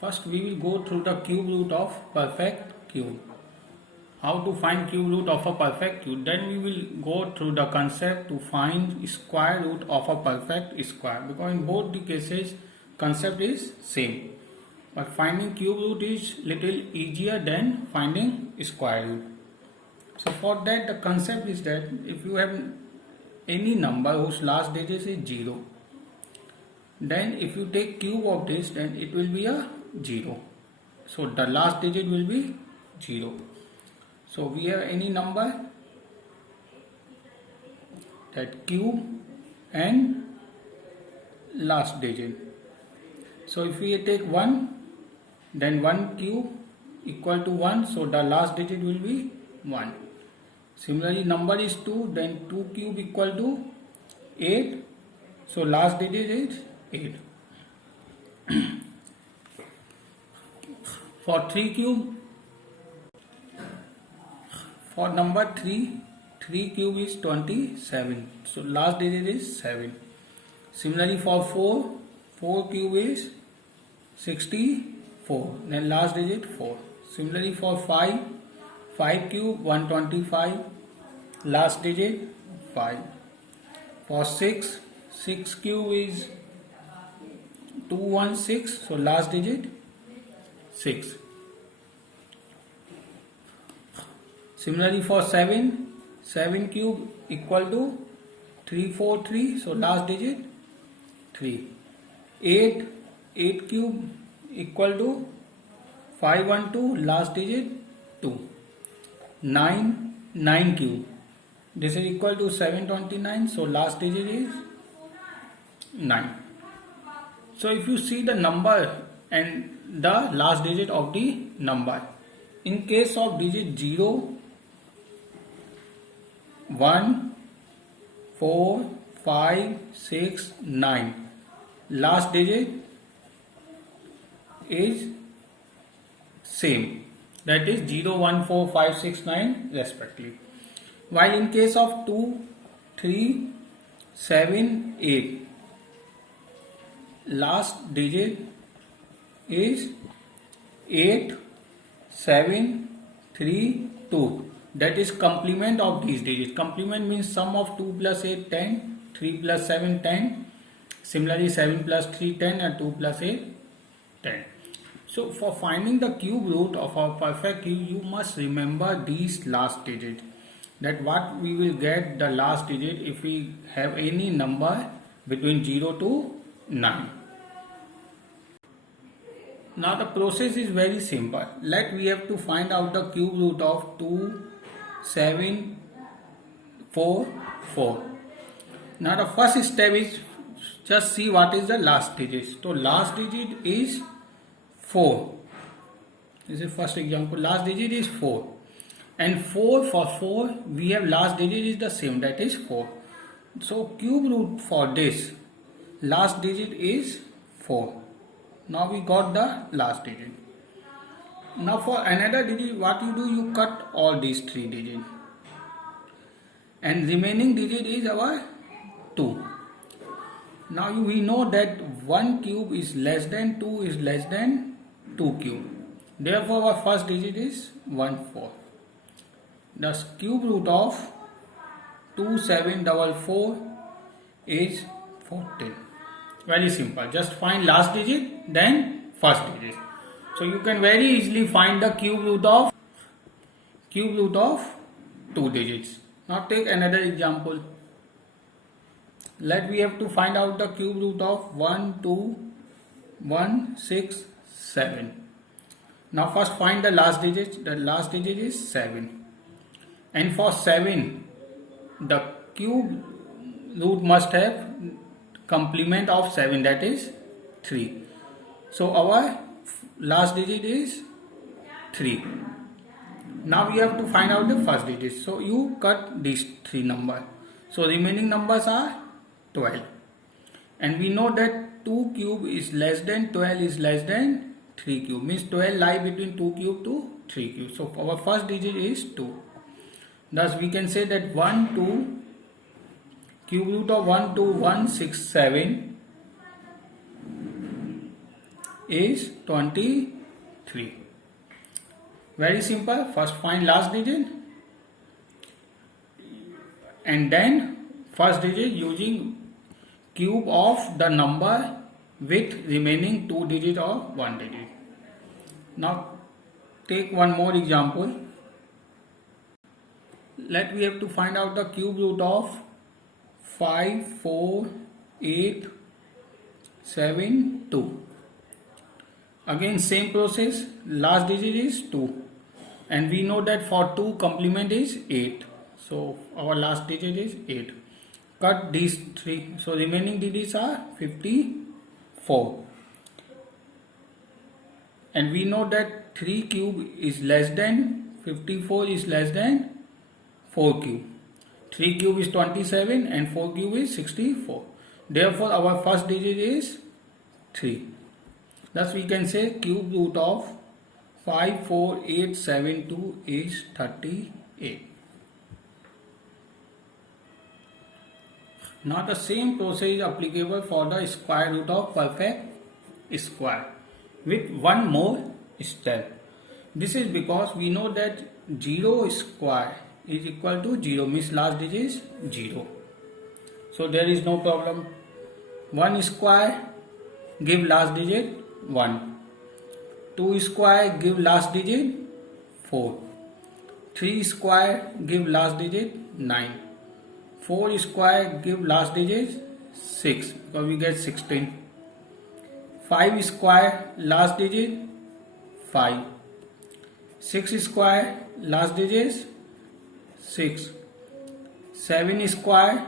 First we will go through the cube root of perfect cube. How to find cube root of a perfect cube. Then we will go through the concept to find square root of a perfect square, because in both the cases concept is same. But finding cube root is little easier than finding square root. So for that the concept is that if you have any number whose last digit is 0, then if you take cube of this, then it will be a 0. So the last digit will be 0. So we have any number that cube and last digit. So if we take 1, then 1 cube equal to 1, so the last digit will be 1. Similarly, number is 2, then 2 cube equal to 8, so last digit is 8. For 3 cube, for number 3 cube is 27, so last digit is 7. Similarly for 4 cube is 64, then last digit 4. Similarly for 5 cube 125, last digit 5. For 6 cube is 216, so last digit 6. Similarly for 7 cube equal to 343, so last digit 3. 8 cube equal to 512, last digit 2. 9 cube, this is equal to 729, so last digit is 9. So if you see the number and the last digit of the number, in case of digit 0, 1, 4, 5, 6, 9, last digit is same, that is 0, 1, 4, 5, 6, 9 respectively. While in case of 2, 3, 7, 8, last digit is 8, 7, 3, 2. That is complement of these digits. Complement means sum of 2 plus 8, 10, 3 plus 7, 10. Similarly 7 plus 3, 10 and 2 plus 8, 10. So for finding the cube root of our perfect cube, you must remember these last digits. That what we will get the last digit if we have any number between 0 to 9. Now the process is very simple. We have to find out the cube root of 2, 7, 4, 4. Now the first step is just see what is the last digit. So last digit is 4. This is first example. Last digit is 4. And 4 for 4 we have last digit is the same, that is 4. So cube root for this last digit is 4. Now we got the last digit. Now for another digit, what you do, you cut all these 3 digits. And remaining digit is our 2. Now we know that 1 cube is less than 2 is less than 2 cube. Therefore our first digit is 1, 4. The cube root of 2744 is 14. Very simple. Just find last digit, then first digit. So you can very easily find the cube root of 2 digits. Now take another example. We have to find out the cube root of 1, 2, 1, 6, 7. Now first find the last digit. The last digit is 7. And for 7, the cube root must have complement of 7, that is 3. So our last digit is 3. Now we have to find out the first digit. So you cut these 3 numbers. So remaining numbers are 12. And we know that 2 cube is less than 12 is less than 3 cube. Means 12 lie between 2 cube to 3 cube. So our first digit is 2. Thus we can say that 1, 2, cube root of 1, 2, 1, 6, 7 is 23. Very simple. First find last digit and then first digit using cube of the number with remaining 2 digit or 1 digit. Now take one more example. Let we have to find out the cube root of 5, 4, 8, 7, 2. Again same process, last digit is 2 and we know that for 2 complement is 8. So our last digit is 8. Cut these 3. So remaining digits are 54. And we know that 3 cube is less than 54 is less than 4 cube. 3 cube is 27 and 4 cube is 64. Therefore our first digit is 3. Thus we can say cube root of 54872 is 38. Now the same process is applicable for the square root of perfect square with one more step. This is because we know that 0 square is equal to 0, means last digit is 0. So there is no problem. 1 square give last digit 1. 2 square give last digit 4. 3 square give last digit 9. 4 square give last digit 6 because we get 16. 5 square last digit 5. 6 square last digit 6. 7 square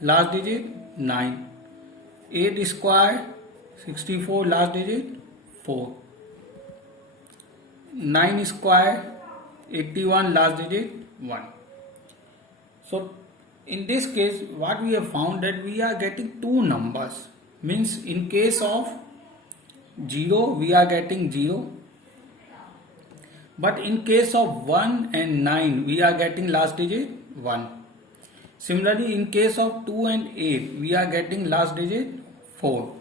last digit 9. 8 square 64 last digit 4. 9 square 81 last digit 1. So in this case what we have found that we are getting two numbers, means in case of 0 we are getting 0, but in case of 1 and 9 we are getting last digit 1. Similarly in case of 2 and 8 we are getting last digit 4.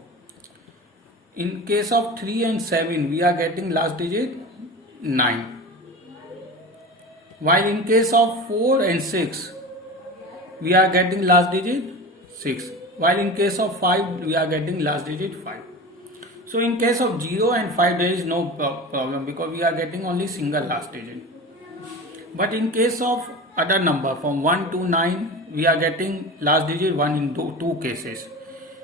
In case of 3 and 7 we are getting last digit 9. While in case of 4 and 6 we are getting last digit 6. While in case of 5 we are getting last digit 5. So in case of 0 and 5 there is no problem because we are getting only single last digit. But in case of other number from 1 to 9 we are getting last digit 1 in two cases.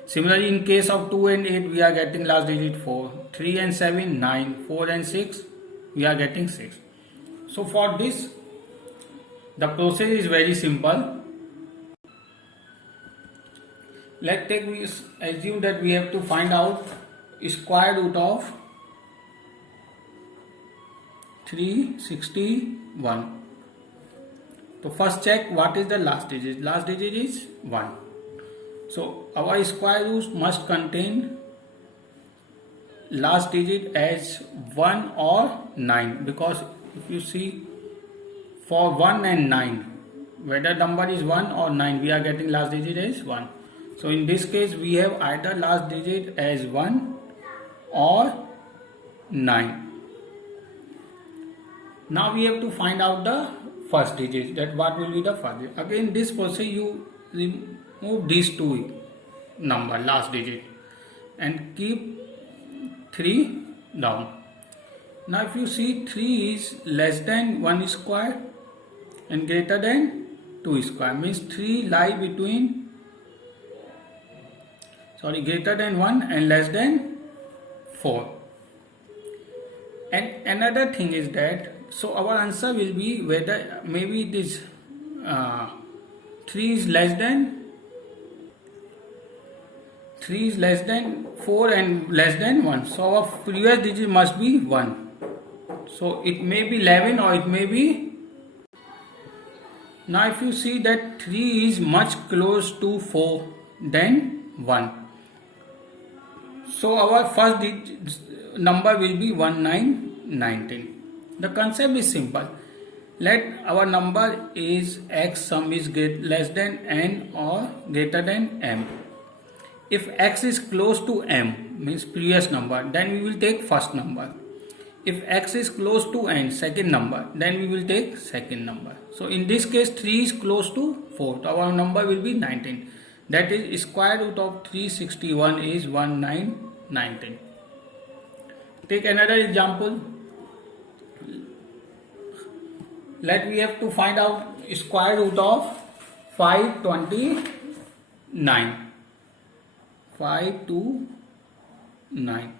Similarly in case of 2 and 8 we are getting last digit 4. 3 and 7 9. 4 and 6 we are getting 6. So for this the process is very simple. Let's assume that we have to find out square root of 361. So first check what is the last digit. Last digit is 1. So our square root must contain last digit as 1 or 9, because if you see for 1 and 9 whether number is 1 or 9 we are getting last digit as 1. So in this case we have either last digit as 1 or 9. Now we have to find out the first digit, that what will be the first digit. Again this process you remove these two number last digit and keep 3 down. Now if you see 3 is less than 1 square and greater than 2 square, means 3 lie between greater than 1 and less than 4. And another thing is that, so our answer will be whether maybe it is 3 is less than 4 and less than 1. So our previous digit must be 1. So it may be 11 or it may be. Now if you see that 3 is much close to 4 than 1. So our first digit number will be 1919. The concept is simple. Let our number is x sum is less than n or greater than m. If x is close to m, means previous number, then we will take first number. If x is close to n, second number, then we will take second number. So in this case 3 is close to 4, so our number will be 19. That is square root of 361 is 1919. Take another example. Let we have to find out square root of 529. 529.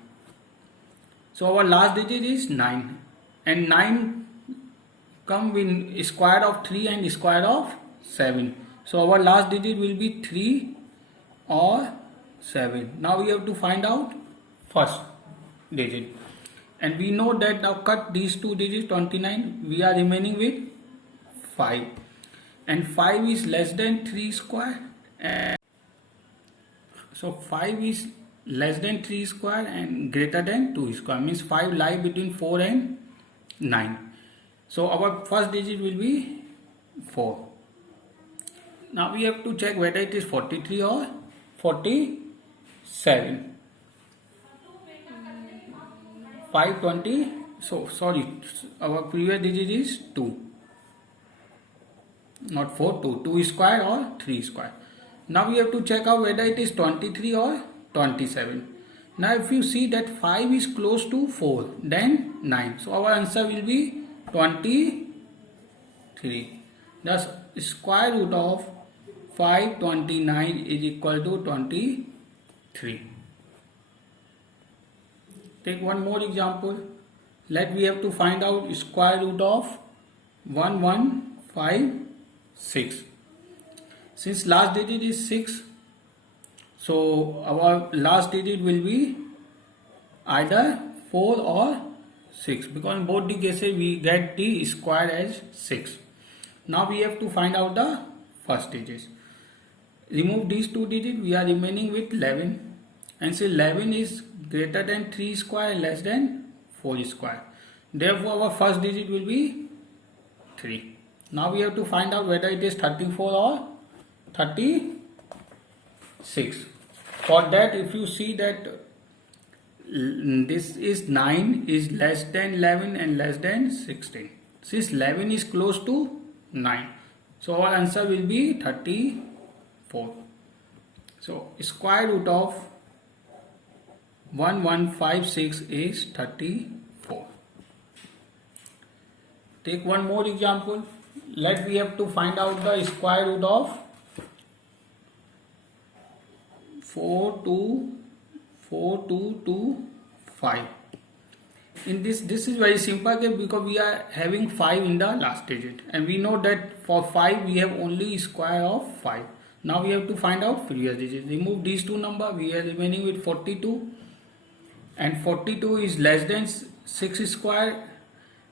So our last digit is 9, and 9 come in square of 3 and square of 7. So our last digit will be 3 or 7. Now we have to find out first digit, and we know that now cut these two digits 29, we are remaining with 5, and 5 is less than 3 square, and so 5 is less than 3 square and greater than 2 square, means 5 lie between 4 and 9. So our first digit will be 4. Now we have to check whether it is 43 or 47. 520. So sorry, our previous digit is 2, not 4. 2 square or 3 square. Now we have to check out whether it is 23 or 27. Now if you see that 5 is close to 4, then 9. So our answer will be 23. Thus square root of 529 is equal to 23. Take one more example. Let we have to find out square root of 1156. Since last digit is 6, so our last digit will be either 4 or 6, because in both the cases we get the square as 6. Now we have to find out the first digits. Remove these two digits, we are remaining with 11, and say 11 is greater than 3 square and less than 4 square. Therefore our first digit will be 3. Now we have to find out whether it is 34 or 36. For that, if you see that this is 9 is less than 11 and less than 16. Since 11 is close to 9, so our answer will be 34. So square root of 1156 is 34. Take one more example. Let we have to find out the square root of 4225. In this is very simple because we are having 5 in the last digit, and we know that for 5 we have only square of 5. Now we have to find out previous digit. Remove these two numbers, we are remaining with 42, and 42 is less than 6 square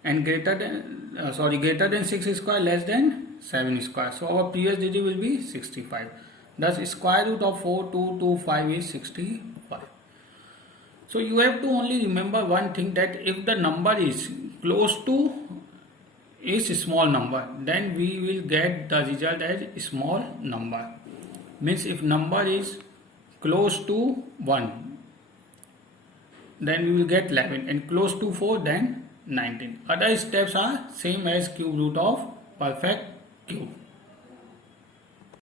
and greater than 6 square, less than 7 square. So our previous digit will be 65. Thus square root of 4225 is 65. So you have to only remember one thing, that if the number is close to a small number, then we will get the result as small number. Means if number is close to 1, then we will get 11, and close to 4, then 19. Other steps are same as cube root of perfect cube.